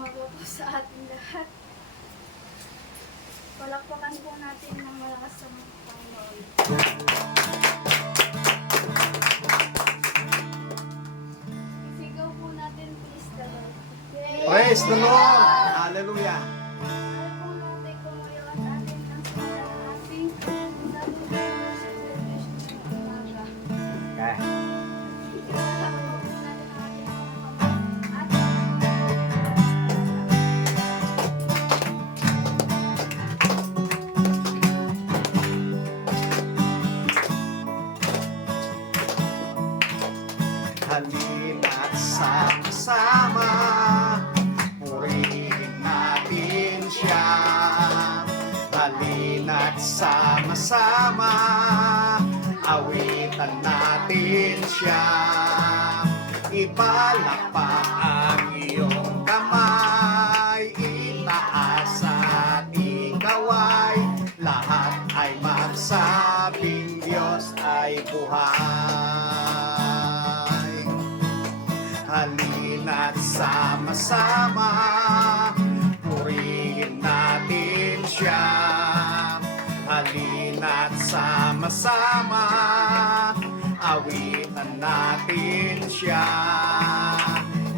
sumagot po sa ating lahat. Palakpakan po natin ng malakas sa mga Panginoon. Isigaw po natin, praise the Lord. Praise the Lord! Hallelujah! Ano po natin kumayo at atin ang sila ng ating nalulungin sa celebration ng umaga. Okay. Halina't sama-sama, purihin natin siya. Halina't sama-sama, awitan natin siya. Ipalakpak ang iyong kamay, itaas at ikaway, lahat ay magsabing Diyos ay buhay. Halina't sama-sama, purihin natin siya. Halina't sama-sama, awitan natin siya.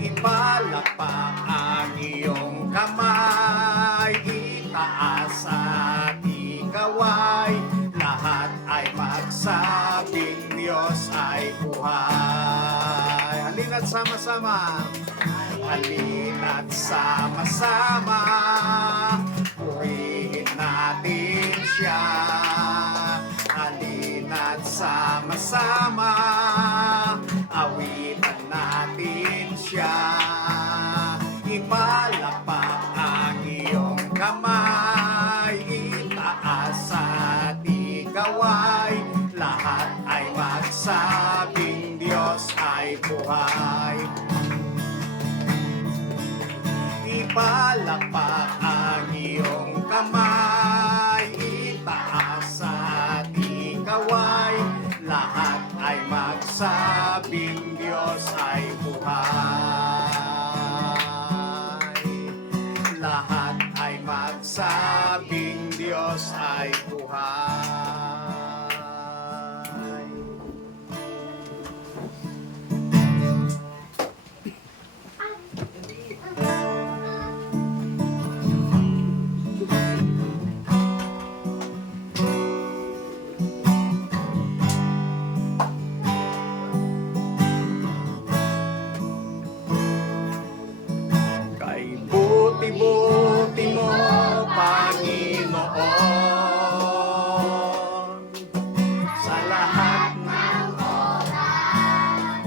Ipalakpak ang iyong kamay, itaas at ikaway, lahat ay magsabing Diyos ay buhay. Halina't sama-sama, halina't sama-sama, purihin natin siya. Halina't sama-sama, awitan natin siya. Ipalakpak ang iyong kamay, itaas at ikaway, lahat ay magsabing Diyos ay buhay. Ipalakpak ang iyong kamay, itaas at ikaway, lahat ay magsabing Diyos ay buhay. Lahat ay magsabing Diyos ay buhay. Kay buti-buti mo, Panginoon, sa lahat ng oras,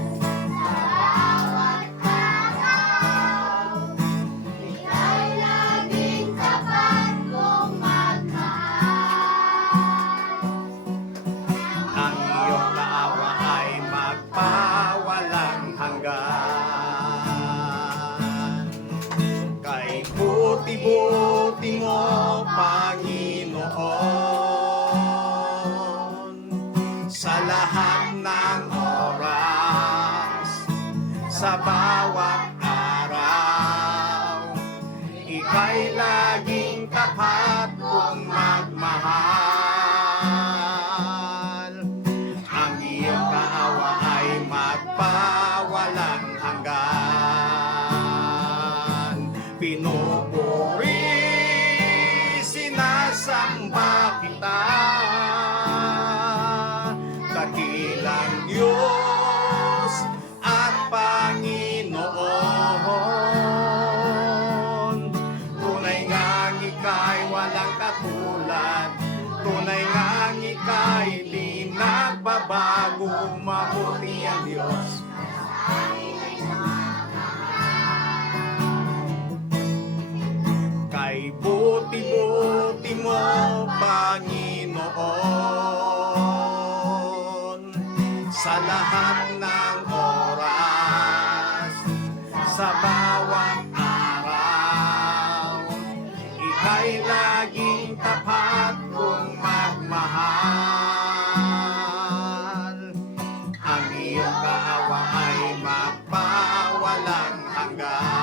sa bawat araw, Ika'y laging tapat kong magmahal. Ang iyong kaawa ay magpawalang hanggan. Kay buti-buti mo, Panginoon, sa lahat ng oras, sa bawat araw, Ika'y laging tapat kong magmahal. Ang iyong kaawa ay magpawalang hanggan. Pinupuri, sinasamba kita, dakilang Diyos at Panginoon. Tunay ngang Ika'y walang katulad, tunay ngang Ika'y di nagbabago, mabuti ang Diyos. Kay buti-buti mo, Panginoon, sa lahat ng oras, sa bawat araw, Ika'y laging tapat kong magmahal. Ang iyong kaawa ay magpawalang hanggan.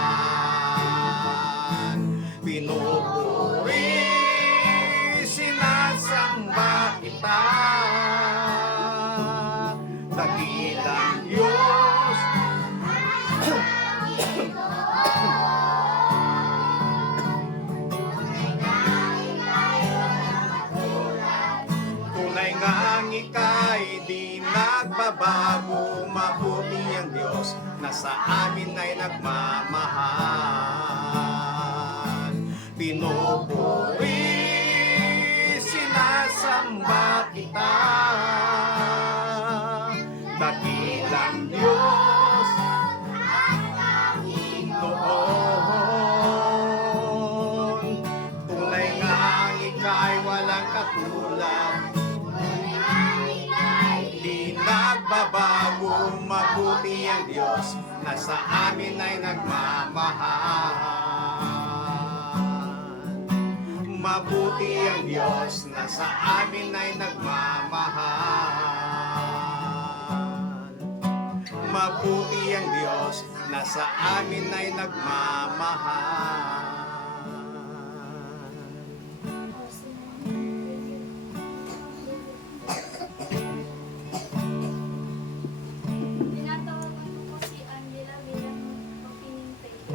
nagbabago, mabuti ang Diyos na sa amin ay nagmamahal. Pinupuri, sinasamba kita, dakilang Diyos noon. Tunay nga ang ika'y walang katulad, di nagbabago, mabuti ang Diyos na sa amin ay nagmamahal. Mabuti ang Diyos na sa amin ay nagmamahal. Mabuti ang Diyos na sa amin ay nagmamahal. Tinatawagan ko po si Angela bilang opening prayer.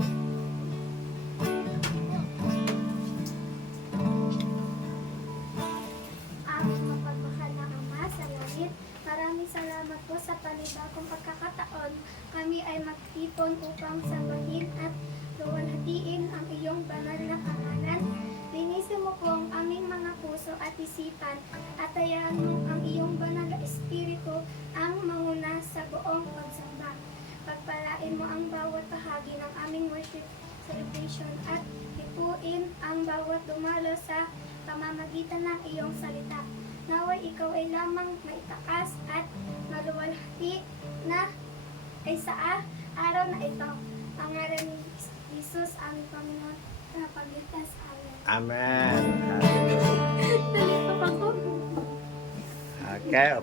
Aming mapagmahal na Ama sa langit, maraming salamat po sa panibagong pagkakataon. Kami ay magtipon upang sambahin at luwalhatiin ang iyong banal na pangalan. Linisin mo po ang aming mga puso at isipan at hayaan mo ang iyong banal na espiritu ang manguna sa buong pagsamba. Pagpalain mo ang bawat bahagi ng aming worship celebration at hipuin ang bawat dumalo sa pamamagitan ng iyong salita. Naway ikaw ay lamang maitaas at maluwalhati na ay sa araw na ito. Pangalan ni Jesus, aming Panginoon, na pagligtas. Amen. Amen. Nalito ako. Okay,